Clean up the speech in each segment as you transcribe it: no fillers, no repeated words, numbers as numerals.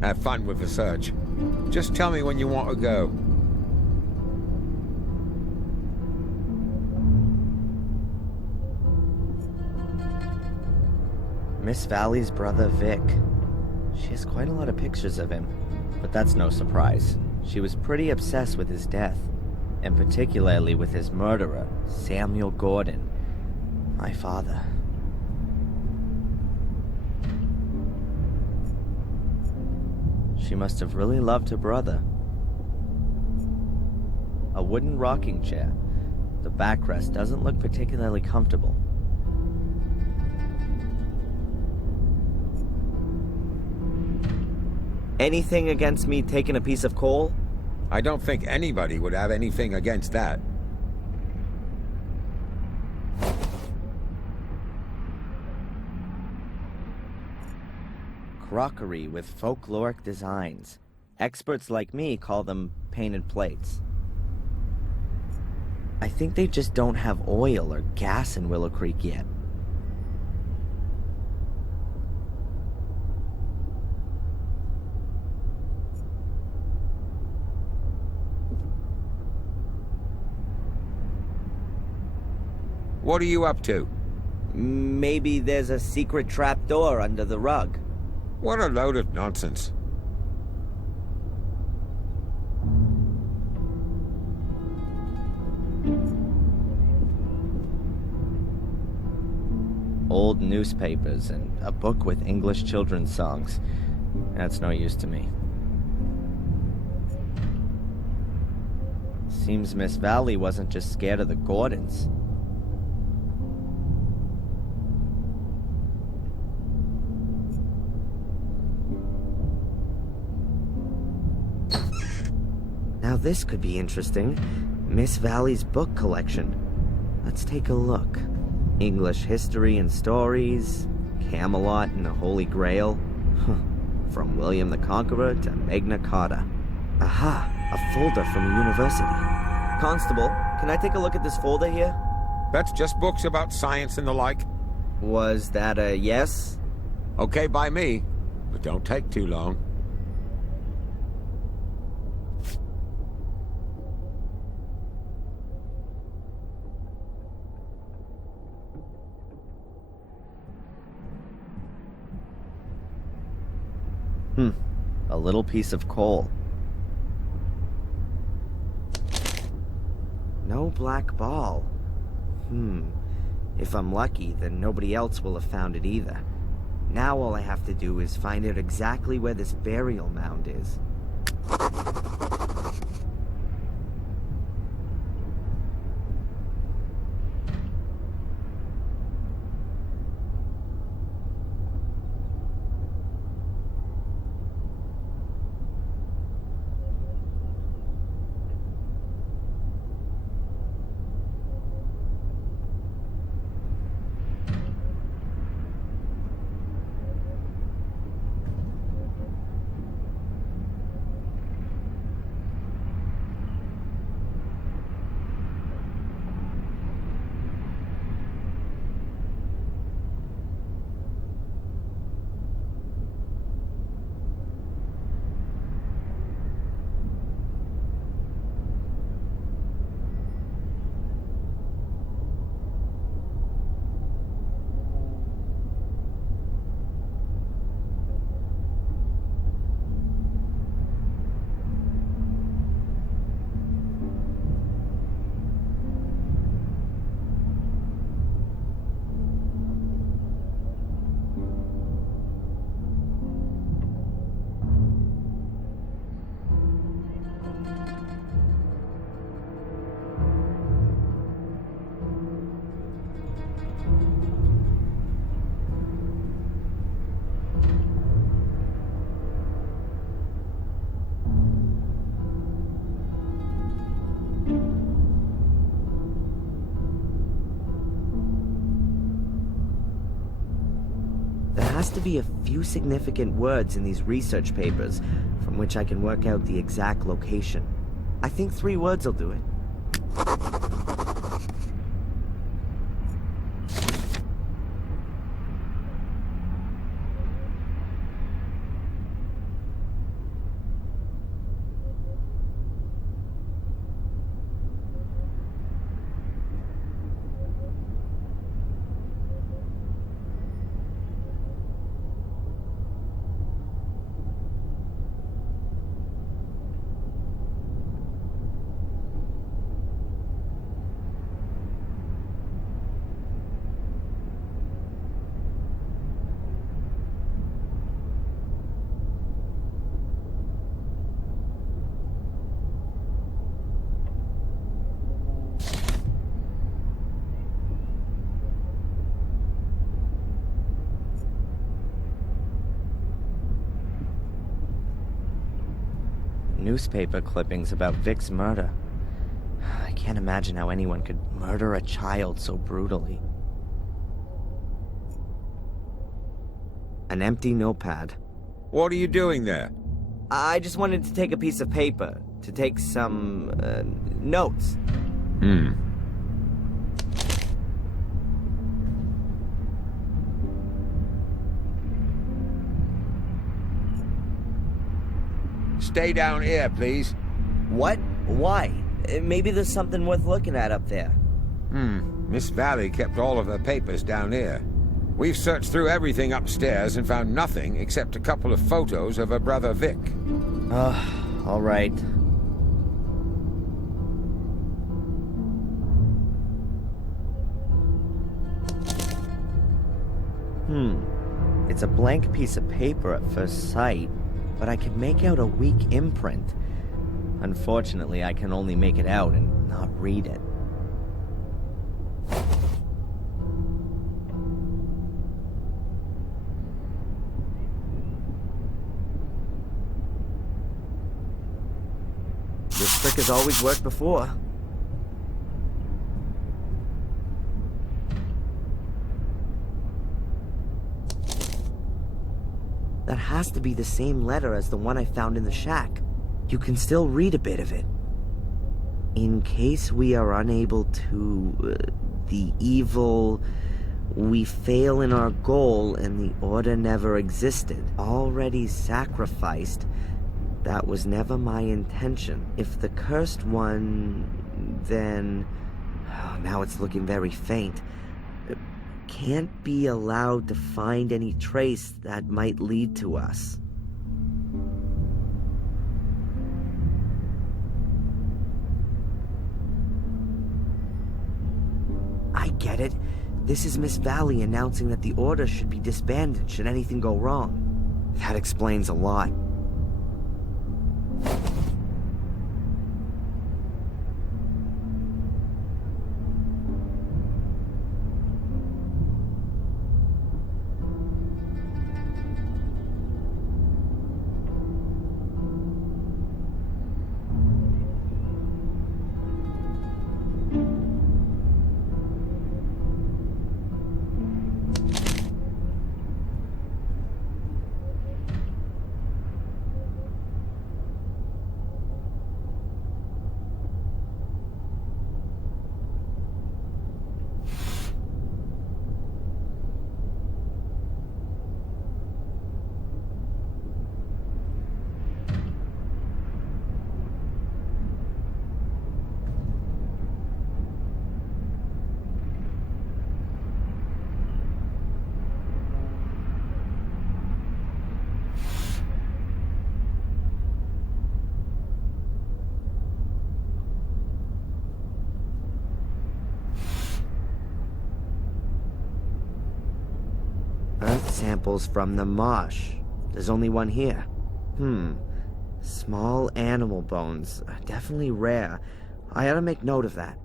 Have fun with the search. Just tell me when you want to go. Miss Valley's brother, Vic. She has quite a lot of pictures of him, but that's no surprise. She was pretty obsessed with his death, and particularly with his murderer, Samuel Gordon, my father. She must have really loved her brother. A wooden rocking chair. The backrest doesn't look particularly comfortable. Anything against me taking a piece of coal? I don't think anybody would have anything against that. Crockery with folkloric designs. Experts like me call them painted plates. I think they just don't have oil or gas in Willow Creek yet. What are you up to? Maybe there's a secret trapdoor under the rug. What a load of nonsense. Old newspapers and a book with English children's songs. That's no use to me. Seems Miss Valley wasn't just scared of the Gordons. Now this could be interesting. Miss Valley's book collection. Let's take a look. English history and stories, Camelot and the Holy Grail. From William the Conqueror to Magna Carta. Aha, a folder from a university. Constable, can I take a look at this folder here? That's just books about science and the like. Was that a yes? Okay by me, but don't take too long. A little piece of coal. No black ball. If I'm lucky, then nobody else will have found it either. Now all I have to do is find out exactly where this burial mound is. Has to be a few significant words in these research papers from which I can work out the exact location. I think 3 words will do it. newspaper clippings about Vic's murder. I can't imagine how anyone could murder a child so brutally. An empty notepad. What are you doing there? I just wanted to take a piece of paper to take some notes. Stay down here, please. What? Why? Maybe there's something worth looking at up there. Miss Valley kept all of her papers down here. We've searched through everything upstairs and found nothing except a couple of photos of her brother Vic. All right. It's a blank piece of paper at first sight, but I can make out a weak imprint. Unfortunately, I can only make it out and not read it. This trick has always worked before. That has to be the same letter as the one I found in the shack. You can still read a bit of it. In case we are unable to... the evil... we fail in our goal and the order never existed. Already sacrificed. That was never my intention. If the cursed one... then... now it's looking very faint. Can't be allowed to find any trace that might lead to us. I get it. This is Miss Valley announcing that the Order should be disbanded should anything go wrong. That explains a lot. Earth samples from the marsh. There's only one here. Small animal bones. Definitely rare. I ought to make note of that.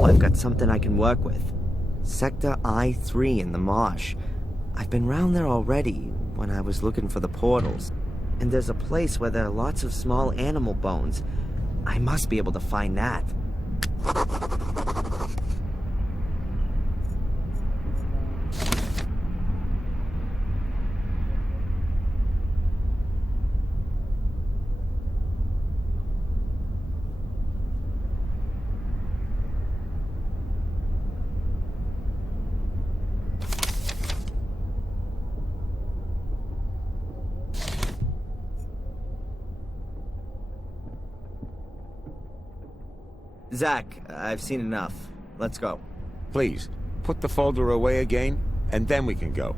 I've got something I can work with. Sector I-3 in the marsh. I've been round there already when I was looking for the portals. And there's a place where there are lots of small animal bones. I must be able to find that. Zach, I've seen enough. Let's go. Please, put the folder away again, and then we can go.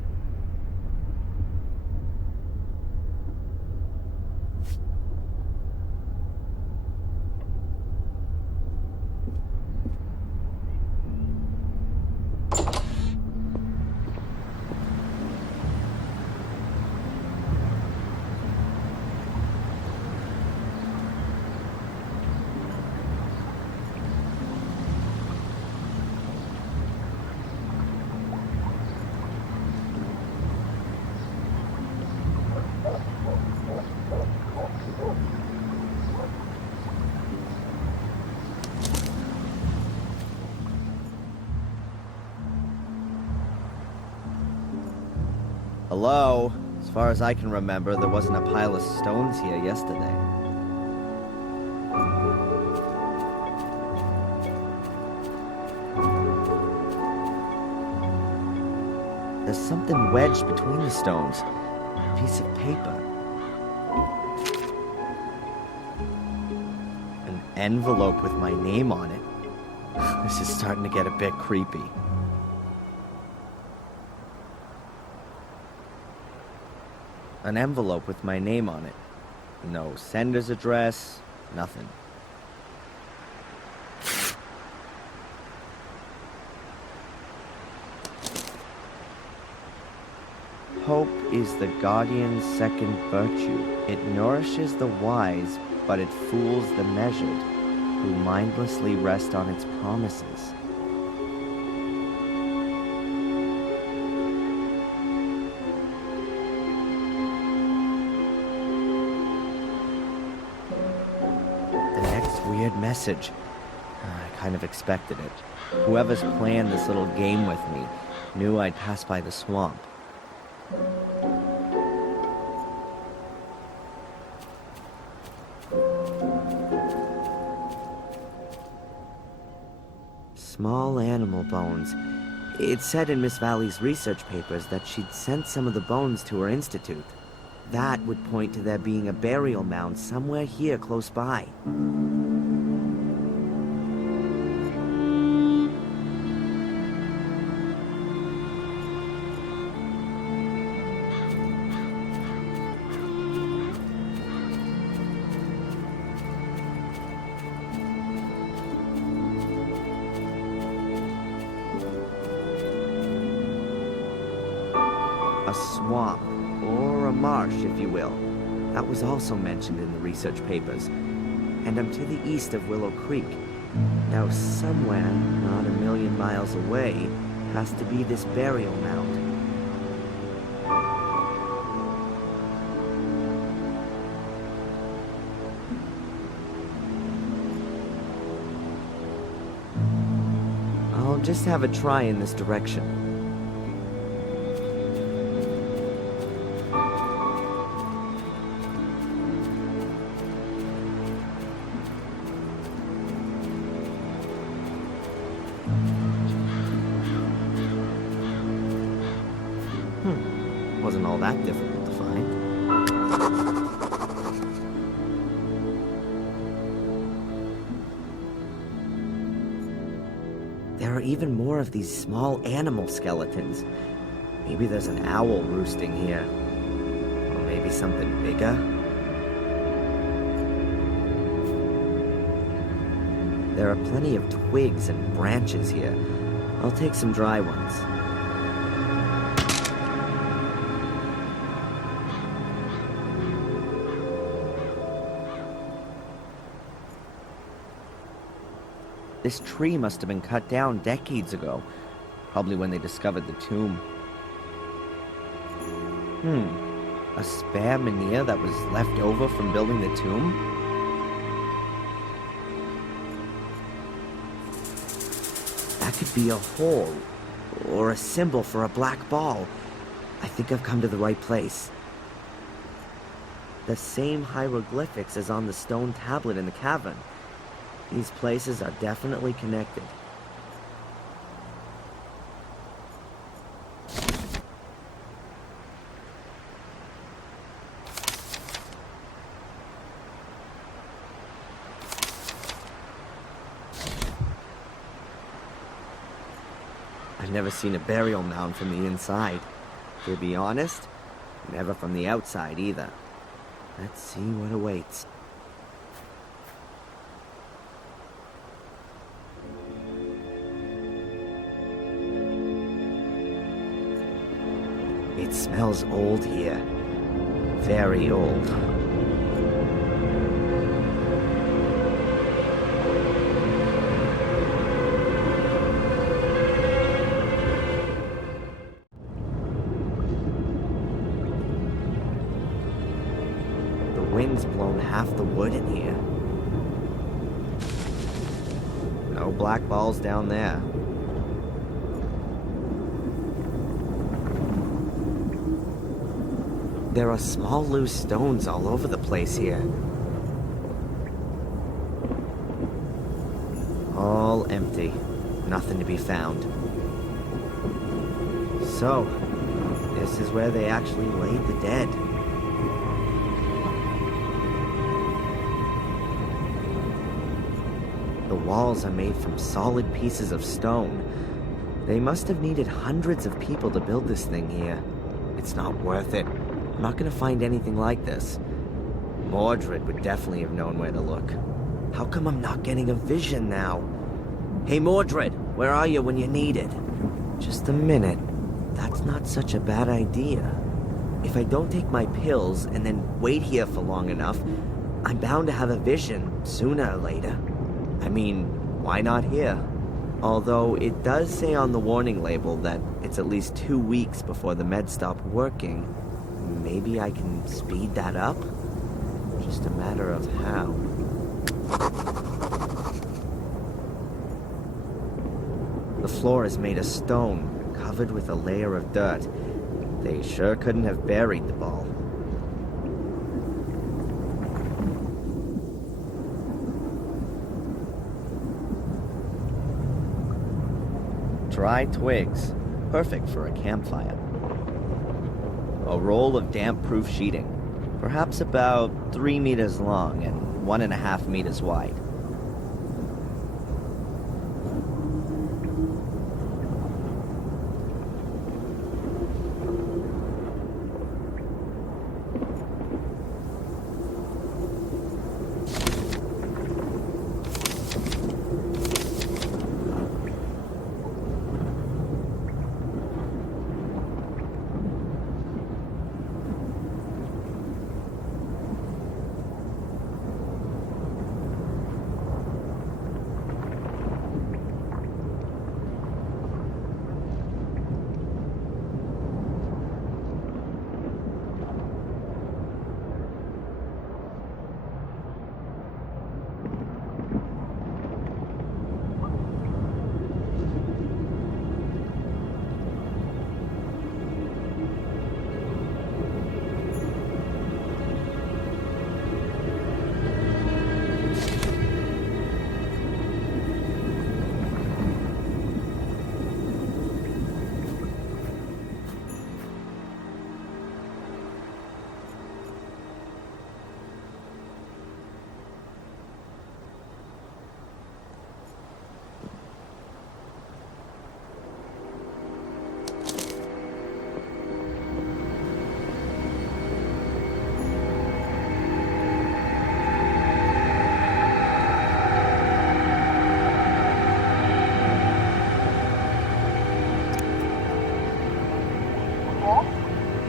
Hello? As far as I can remember, there wasn't a pile of stones here yesterday. There's something wedged between the stones. A piece of paper. An envelope with my name on it. This is starting to get a bit creepy. An envelope with my name on it. No sender's address, nothing. Hope is the guardian's second virtue. It nourishes the wise, but it fools the measured, who mindlessly rest on its promises. Weird message. I kind of expected it. Whoever's planned this little game with me knew I'd pass by the swamp. Small animal bones. It said in Miss Valley's research papers that she'd sent some of the bones to her institute. That would point to there being a burial mound somewhere here close by. A swamp, or a marsh, if you will. That was also mentioned in the research papers. And I'm to the east of Willow Creek. Now somewhere, not a million miles away, has to be this burial mound. I'll just have a try in this direction. Wasn't all that difficult to find. There are even more of these small animal skeletons. Maybe there's an owl roosting here. Or maybe something bigger. There are plenty of twigs and branches here. I'll take some dry ones. This tree must have been cut down decades ago, probably when they discovered the tomb. A spare menhir that was left over from building the tomb? That could be a hole, or a symbol for a black ball. I think I've come to the right place. The same hieroglyphics as on the stone tablet in the cavern. These places are definitely connected. I've never seen a burial mound from the inside. To be honest, never from the outside either. Let's see what awaits. It smells old here. Very old. The wind's blown half the wood in here. No black balls down there. There are small loose stones all over the place here. All empty. Nothing to be found. So, this is where they actually laid the dead. The walls are made from solid pieces of stone. They must have needed hundreds of people to build this thing here. It's not worth it. I'm not gonna find anything like this. Mordred would definitely have known where to look. How come I'm not getting a vision now? Hey Mordred, where are you when you're needed? Just a minute. That's not such a bad idea. If I don't take my pills and then wait here for long enough, I'm bound to have a vision sooner or later. I mean, why not here? Although it does say on the warning label that it's at least 2 weeks before the meds stop working. Maybe I can speed that up? Just a matter of how. The floor is made of stone, covered with a layer of dirt. They sure couldn't have buried the ball. Dry twigs, perfect for a campfire. A roll of damp-proof sheeting, perhaps about 3 meters long and 1.5 meters wide.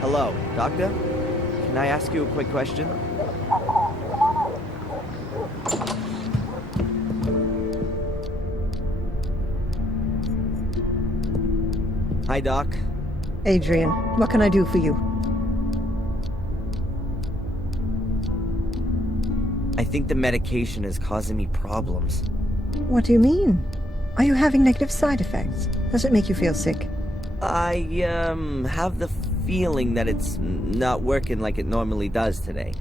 Hello, Doctor? Can I ask you a quick question? Hi, Doc. Adrian, what can I do for you? I think the medication is causing me problems. What do you mean? Are you having negative side effects? Does it make you feel sick? I, have the feeling that it's not working like it normally does today.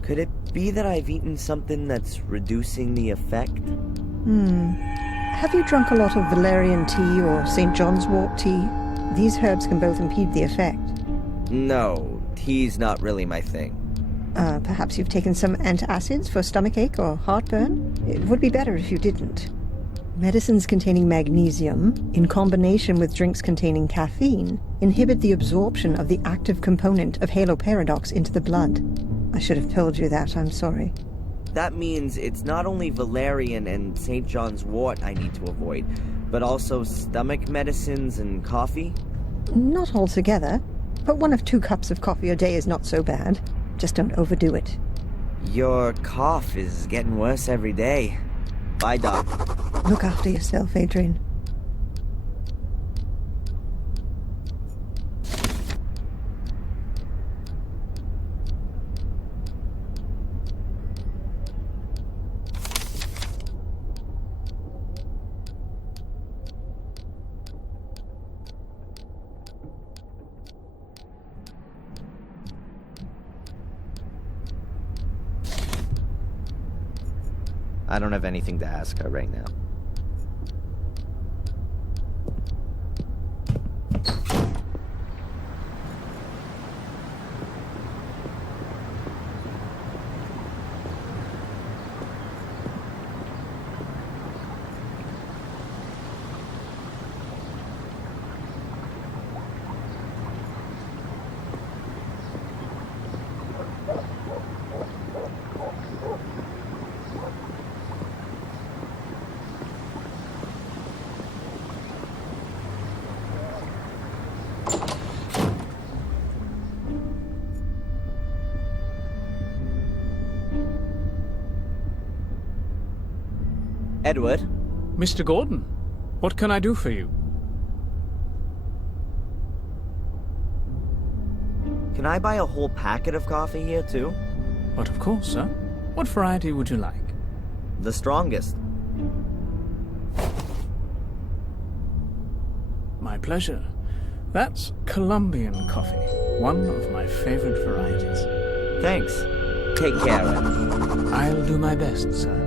Could it be that I've eaten something that's reducing the effect? Have you drunk a lot of valerian tea or St. John's wort tea? These herbs can both impede the effect. No, tea's not really my thing. Perhaps you've taken some antacids for stomachache or heartburn? It would be better if you didn't. Medicines containing magnesium, in combination with drinks containing caffeine, inhibit the absorption of the active component of haloparadox into the blood. I should have told you that, I'm sorry. That means it's not only valerian and St. John's wort I need to avoid, but also stomach medicines and coffee? Not altogether, but 1 of 2 cups of coffee a day is not so bad. Just don't overdo it. Your cough is getting worse every day. Bye, Doc. Look after yourself, Adrian. I don't have anything to ask her right now. Edward? Mr. Gordon, what can I do for you? Can I buy a whole packet of coffee here, too? But of course, sir. What variety would you like? The strongest. My pleasure. That's Colombian coffee, one of my favorite varieties. Thanks. Take care, Ed. I'll do my best, sir.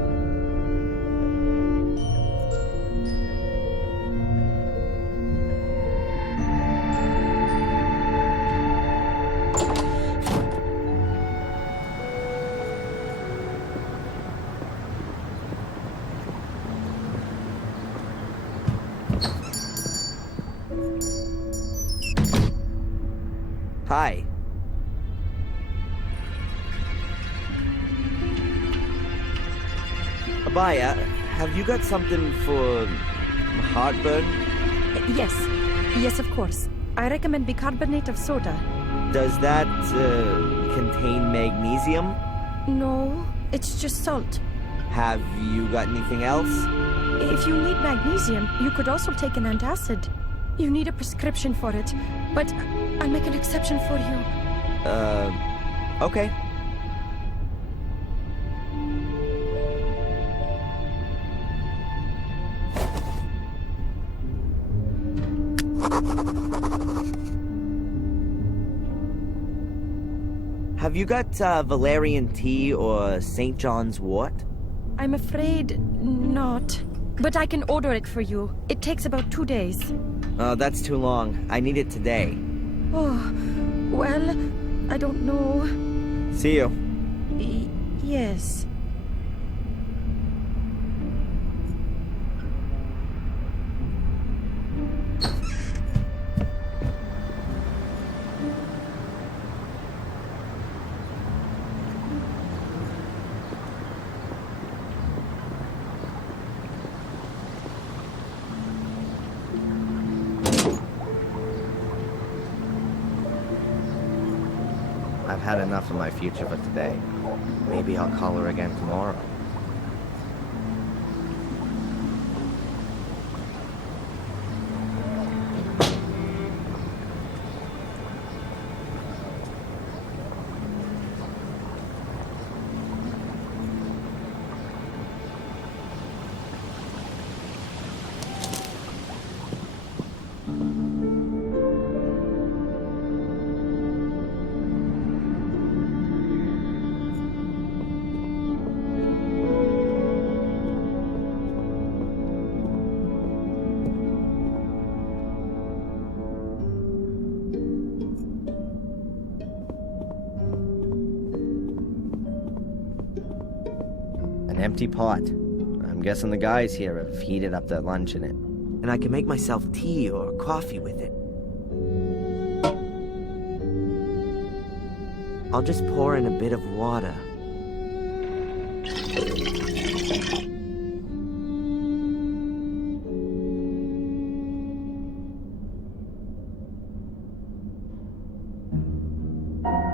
Hi. Abaya, have you got something for heartburn? Yes. Yes, of course. I recommend bicarbonate of soda. Does that contain magnesium? No, it's just salt. Have you got anything else? If you need magnesium, you could also take an antacid. You need a prescription for it, but I'll make an exception for you. Okay. Have you got valerian tea or St. John's wort? I'm afraid not. But I can order it for you. It takes about 2 days. Oh, that's too long. I need it today. Oh, well, I don't know. See you. Yes. I've had enough of my future for today. Maybe I'll call her again tomorrow. An empty pot. I'm I'm guessing the guys here have heated up their lunch in it. And I can make myself tea or coffee with it. I'll just pour in a bit of water.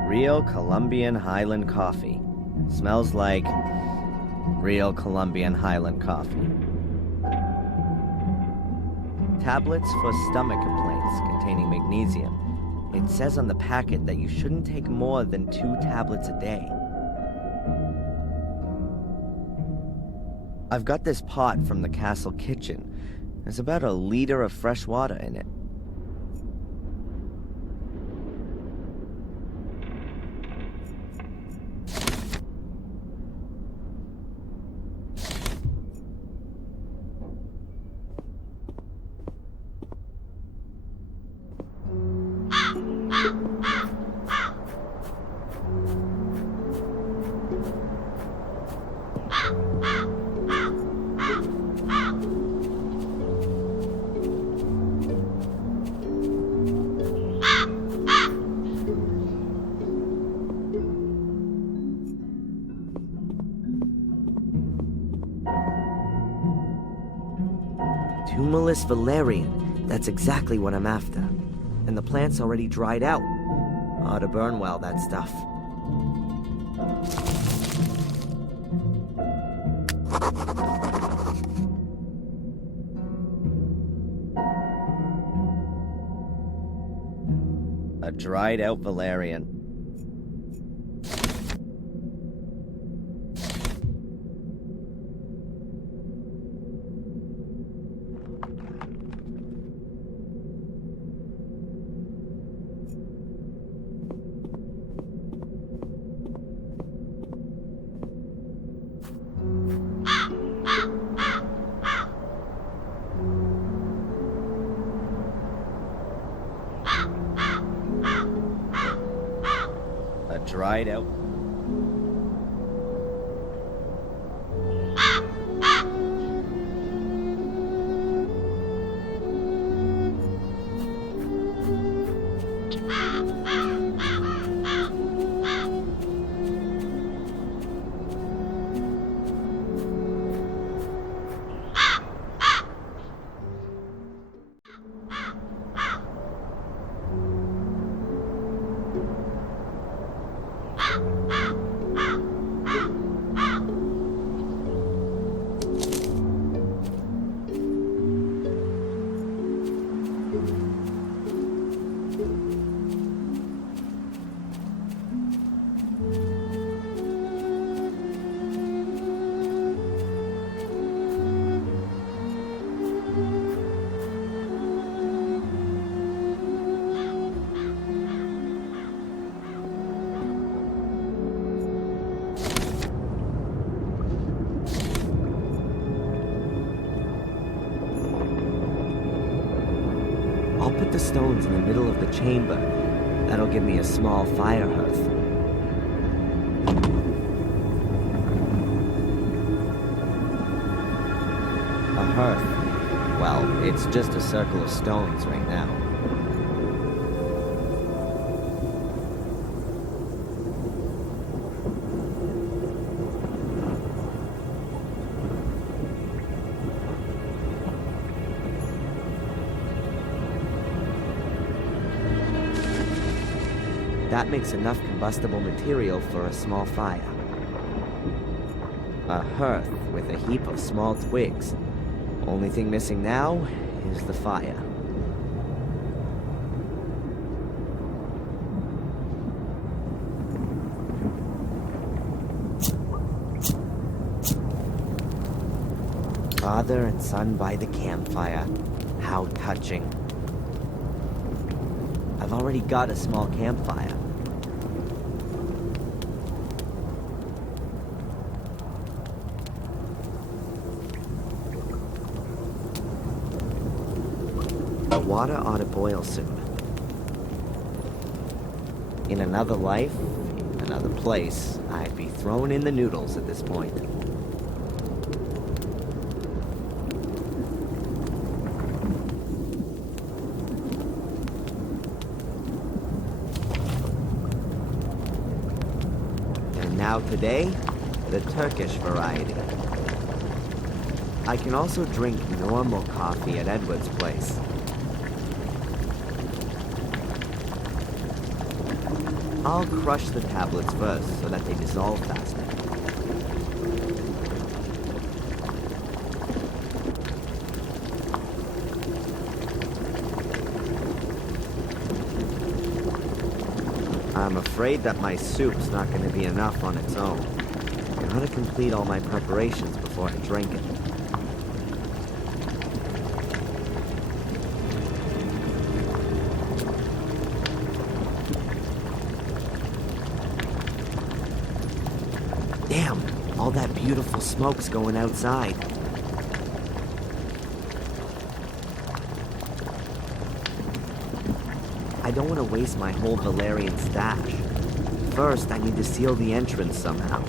Real Colombian Highland coffee. Smells like real Colombian Highland coffee. Tablets for stomach complaints containing magnesium. It says on the packet that you shouldn't take more than 2 tablets a day. I've got this pot from the castle kitchen. There's about a liter of fresh water in it. Tumulus valerian. That's exactly what I'm after. And the plant's already dried out. Ought to burn well, that stuff. A dried out valerian. Dried out. I'll put the stones in the middle of the chamber. That'll give me a small fire hearth. A hearth. Well, it's just a circle of stones right now. That makes enough combustible material for a small fire. A hearth with a heap of small twigs. Only thing missing now is the fire. Father and son by the campfire. How touching. I've already got a small campfire. The water ought to boil soon. In another life, in another place, I'd be throwing in the noodles at this point. Now today, the Turkish variety. I can also drink normal coffee at Edward's place. I'll crush the tablets first so that they dissolve faster. I'm afraid that my soup's not going to be enough on its own. I gotta complete all my preparations before I drink it. Damn, all that beautiful smoke's going outside. I don't want to waste my whole Valerian stash. First, I need to seal the entrance somehow.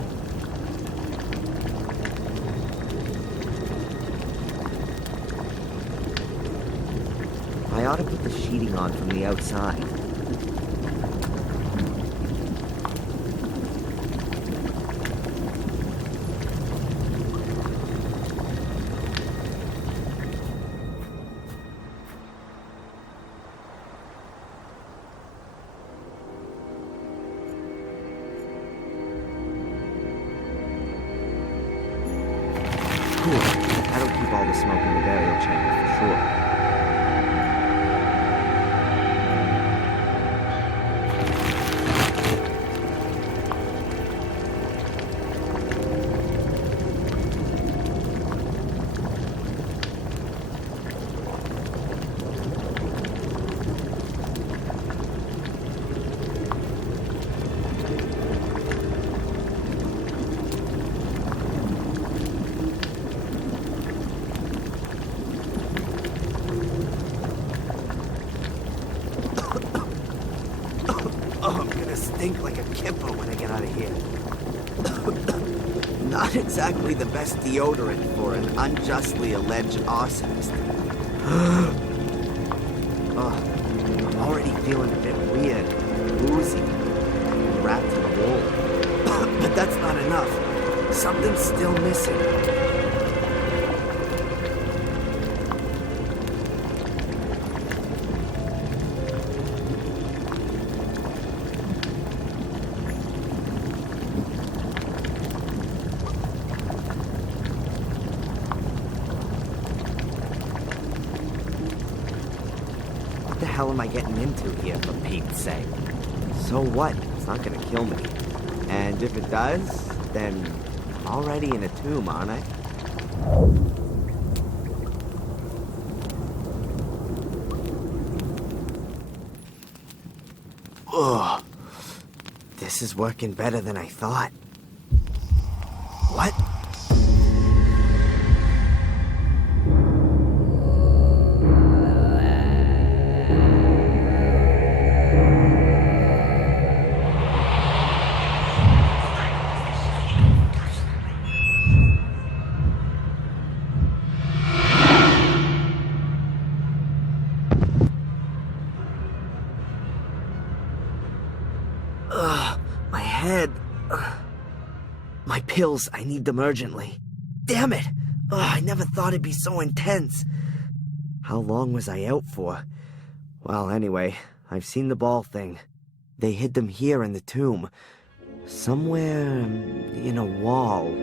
I ought to put the sheeting on from the outside. That'll keep all the smoke in the burial chamber for sure. Stink like a kipper when I get out of here. Not exactly the best deodorant for an unjustly alleged arsonist. I'm already feeling a bit weird, woozy, wrapped in a wool. But that's not enough. Something's still missing. What the hell am I getting into here, for Pete's sake? So what? It's not gonna kill me. And if it does, then I'm already in a tomb, aren't I? Ugh. This is working better than I thought. What? My head. My pills, I need them urgently. Damn it! I never thought it'd be so intense. How long was I out for? Well, anyway, I've seen the ball thing. They hid them here in the tomb. Somewhere in a wall.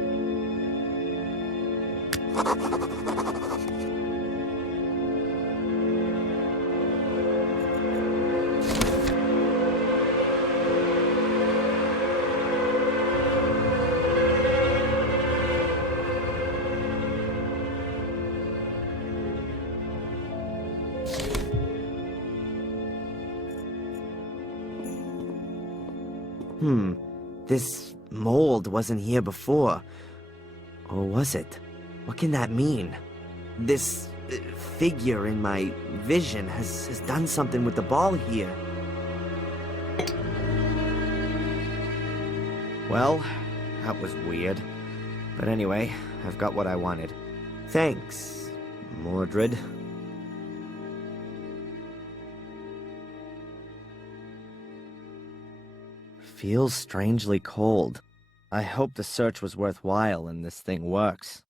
This mold wasn't here before. Or was it? What can that mean? This figure in my vision has done something with the ball here. Well, that was weird. But anyway, I've got what I wanted. Thanks, Mordred. Feels strangely cold. I hope the search was worthwhile and this thing works.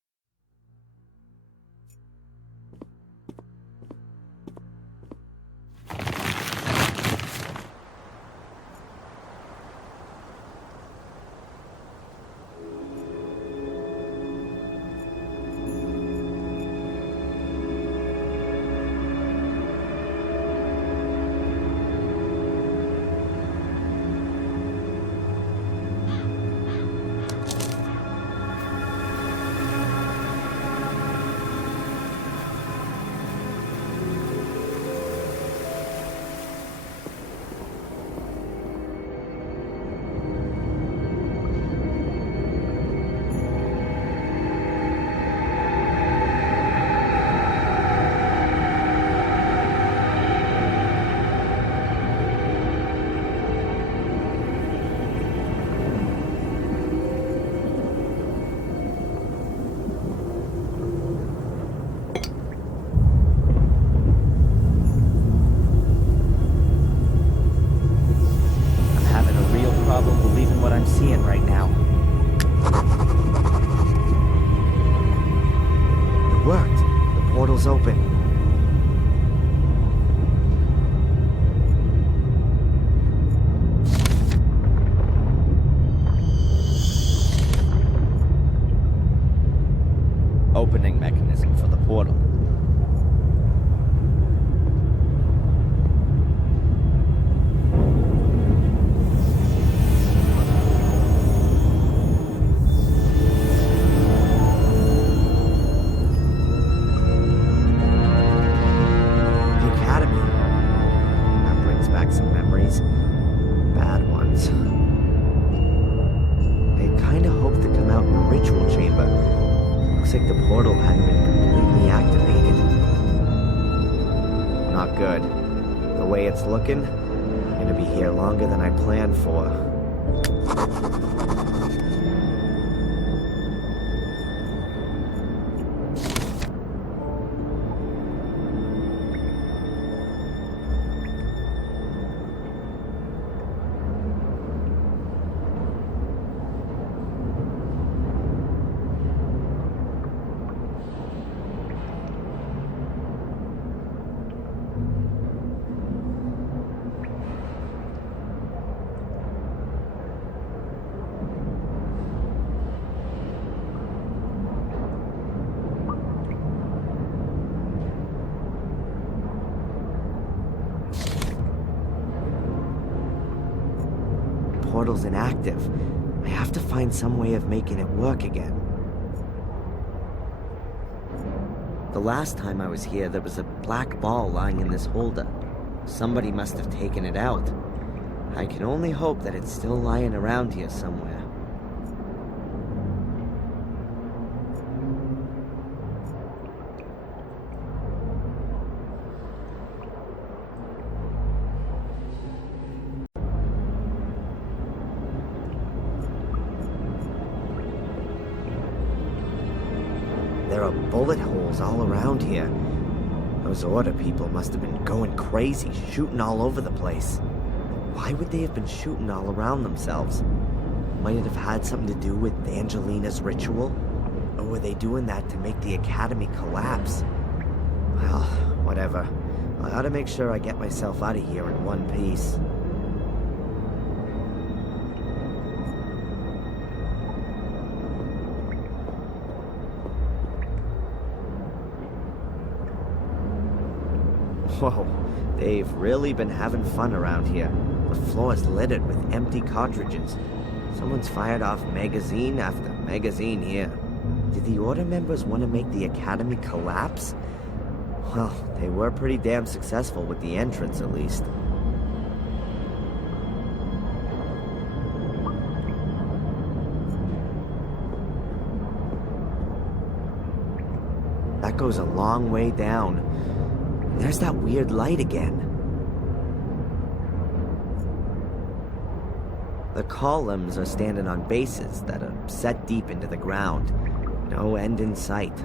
Open. Opening mechanism for the portal. Looking, I'm gonna be here longer than I planned for. Portal's inactive. I have to find some way of making it work again. The last time I was here, there was a black ball lying in this holder. Somebody must have taken it out. I can only hope that it's still lying around here somewhere. There are bullet holes all around here. Those order people must have been going crazy, shooting all over the place. Why would they have been shooting all around themselves? Might it have had something to do with Angelina's ritual? Or were they doing that to make the Academy collapse? Well, whatever. I ought to make sure I get myself out of here in one piece. Whoa, they've really been having fun around here. The floor's littered with empty cartridges. Someone's fired off magazine after magazine here. Did the Order members want to make the Academy collapse? Well, they were pretty damn successful with the entrance, at least. That goes a long way down. There's that weird light again. The columns are standing on bases that are set deep into the ground. No end in sight.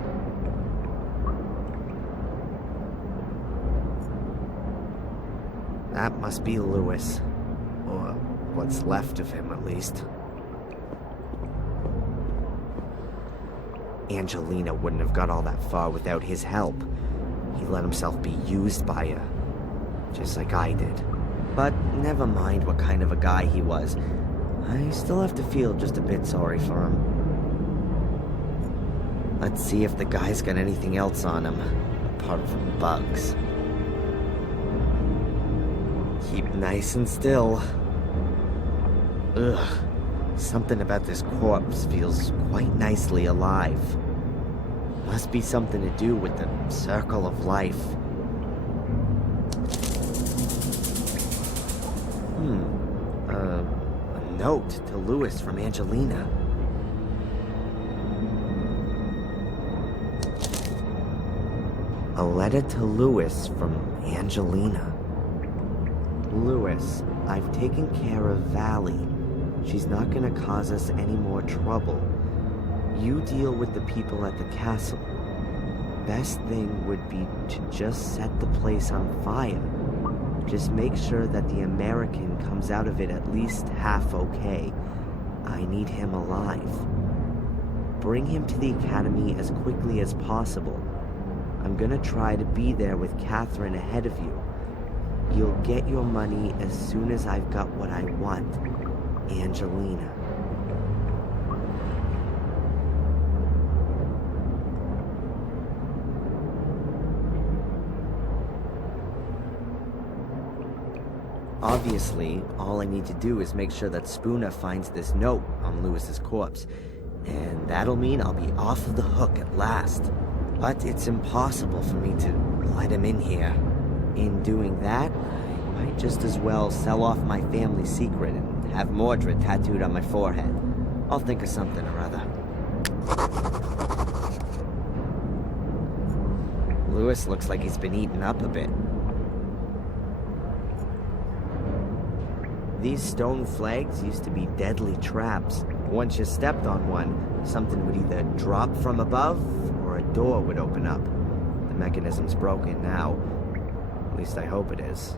That must be Lewis. Or what's left of him, at least. Angelina wouldn't have got all that far without his help. He let himself be used by her, just like I did. But never mind what kind of a guy he was. I still have to feel just a bit sorry for him. Let's see if the guy's got anything else on him, apart from bugs. Keep nice and still. Ugh. Something about this corpse feels quite nicely alive. Must be something to do with the circle of life. A note to Louis from Angelina. A letter to Louis from Angelina. Louis, I've taken care of Valley. She's not gonna cause us any more trouble. You deal with the people at the castle. Best thing would be to just set the place on fire. Just make sure that the American comes out of it at least half okay. I need him alive. Bring him to the academy as quickly as possible. I'm gonna try to be there with Catherine ahead of you. You'll get your money as soon as I've got what I want. Angelina. Obviously, all I need to do is make sure that Spooner finds this note on Louis's corpse, and that'll mean I'll be off of the hook at last. But it's impossible for me to let him in here. In doing that, I might just as well sell off my family secret and have Mordred tattooed on my forehead. I'll think of something or other. Louis looks like he's been eaten up a bit. These stone flags used to be deadly traps. Once you stepped on one, something would either drop from above or a door would open up. The mechanism's broken now. At least I hope it is.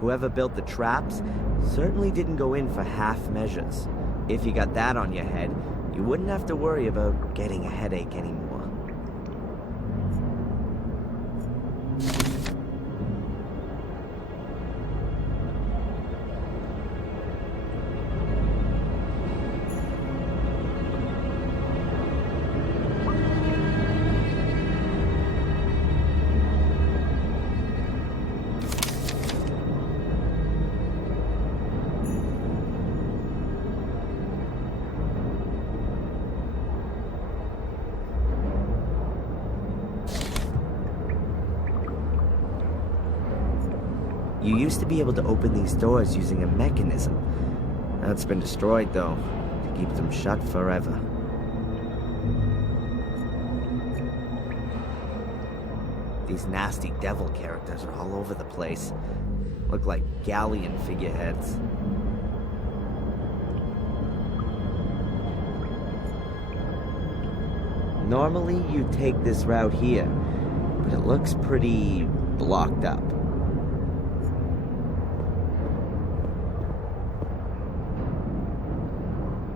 Whoever built the traps certainly didn't go in for half measures. If you got that on your head, you wouldn't have to worry about getting a headache anymore. You used to be able to open these doors using a mechanism. That's been destroyed, though, to keep them shut forever. These nasty devil characters are all over the place. Look like galleon figureheads. Normally, you'd take this route here, but it looks pretty blocked up.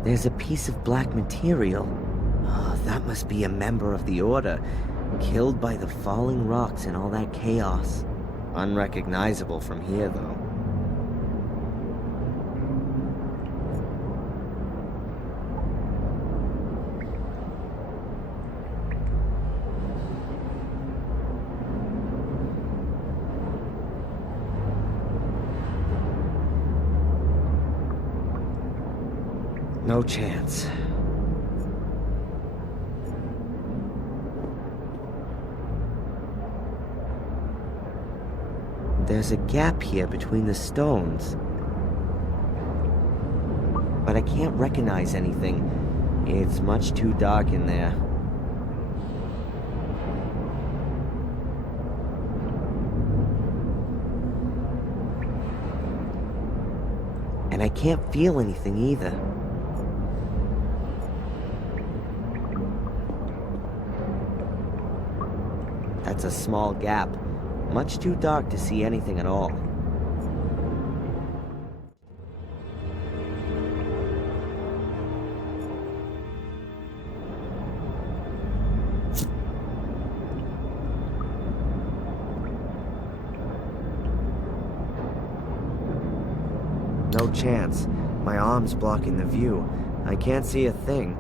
There's a piece of black material. Oh, that must be a member of the Order, killed by the falling rocks and all that chaos. Unrecognizable from here, though. No chance. There's a gap here between the stones. But I can't recognize anything. It's much too dark in there. And I can't feel anything either. That's a small gap, much too dark to see anything at all. No chance. My arm's blocking the view. I can't see a thing.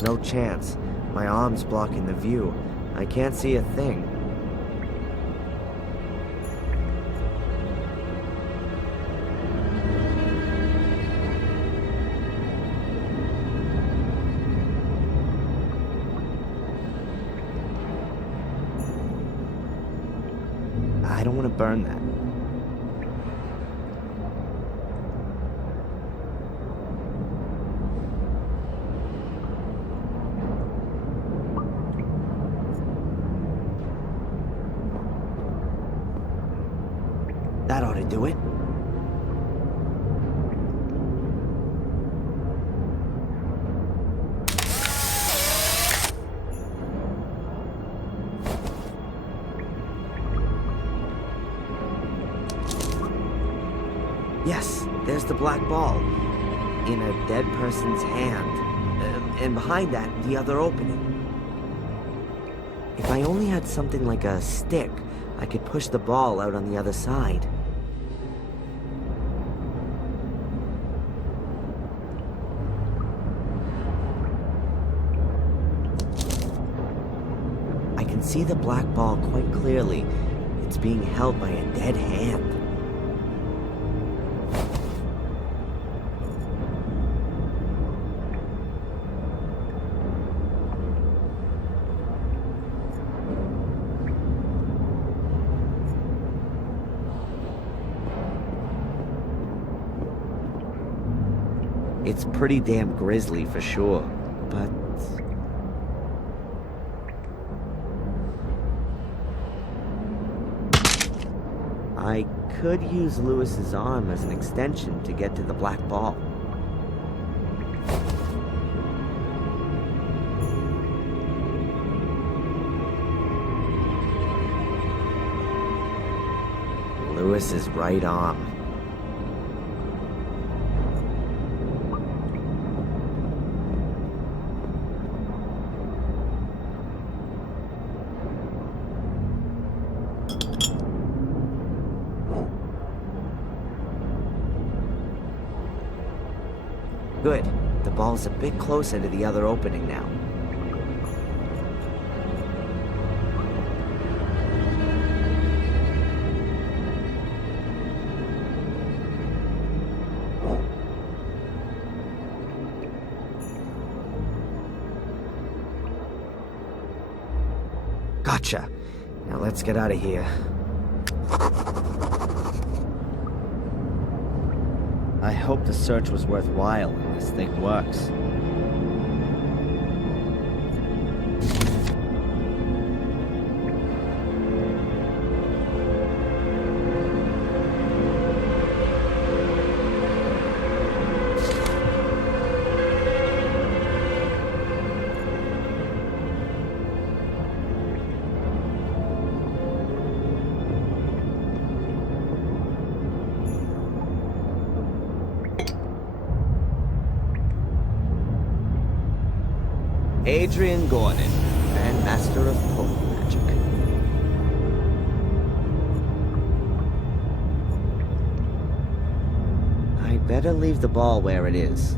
No chance. My arm's blocking the view. I can't see a thing. I don't want to burn that. That ought to do it. Yes, there's the black ball. In a dead person's hand. And behind that, the other opening. If I only had something like a stick, I could push the ball out on the other side. I can see the black ball quite clearly. It's being held by a dead hand. It's pretty damn grisly for sure, but... I could use Lewis's arm as an extension to get to the black ball. Lewis's right arm. Good. The ball's a bit closer to the other opening now. Gotcha. Now let's get out of here. I hope the search was worthwhile and this thing works. Adrian Gordon, Grandmaster of Pole Magic. I better leave the ball where it is.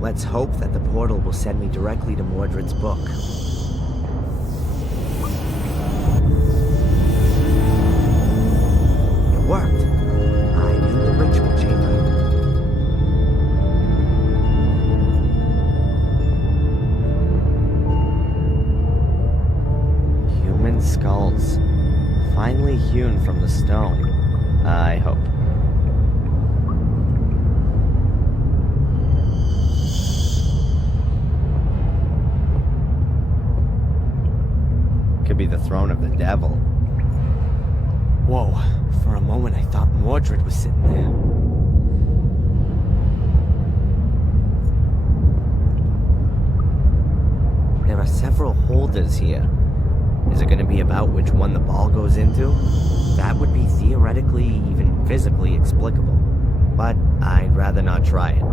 Let's hope that the portal will send me directly to Mordred's book. It worked. I'm in the ritual chamber. Skulls. Finely hewn from the stone. I hope. Could be the throne of the devil. Whoa. For a moment I thought Mordred was sitting there. There are several holders here. Is it gonna be about which one the ball goes into? That would be theoretically, even physically explicable. But I'd rather not try it.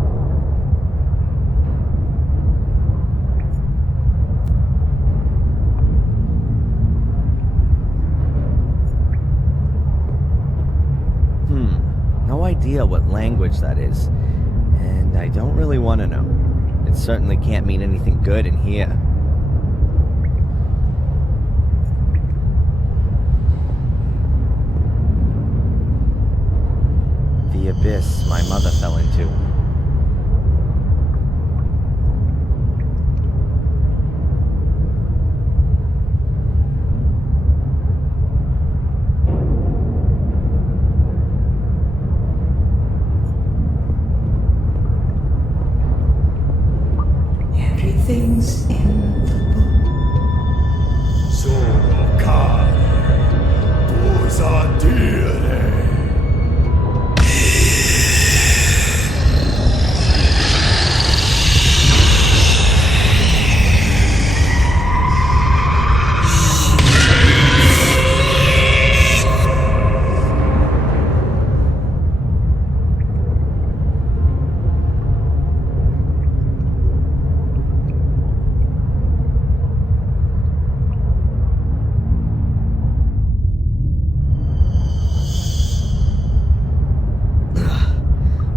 No idea what language that is. And I don't really want to know. It certainly can't mean anything good in here. The abyss my mother fell into. Everything's in the book. Sono carne, cosa dire?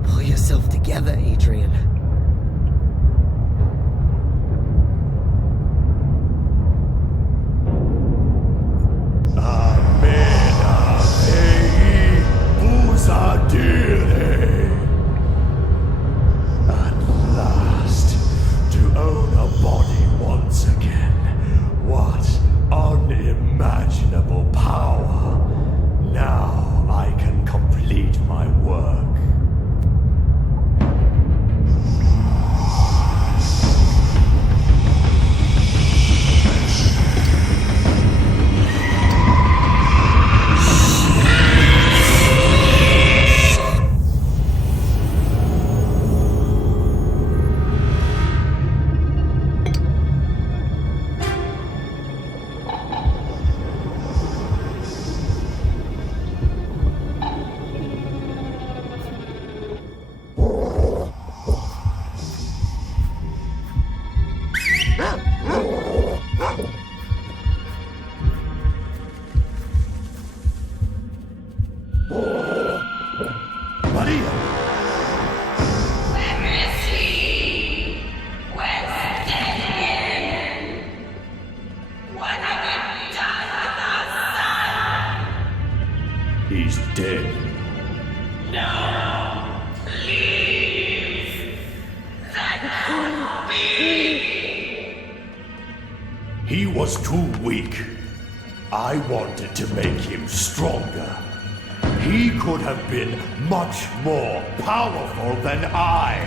Pull yourself together, Adrian. Amena ei cosa dire? At last, to own a body once again. What unimaginable power. Now I can complete my work. Maria! He's dead. No, please. That can't be. He was too weak. I wanted to make him stronger. He could have been much more powerful than I.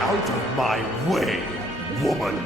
Out of my way, woman!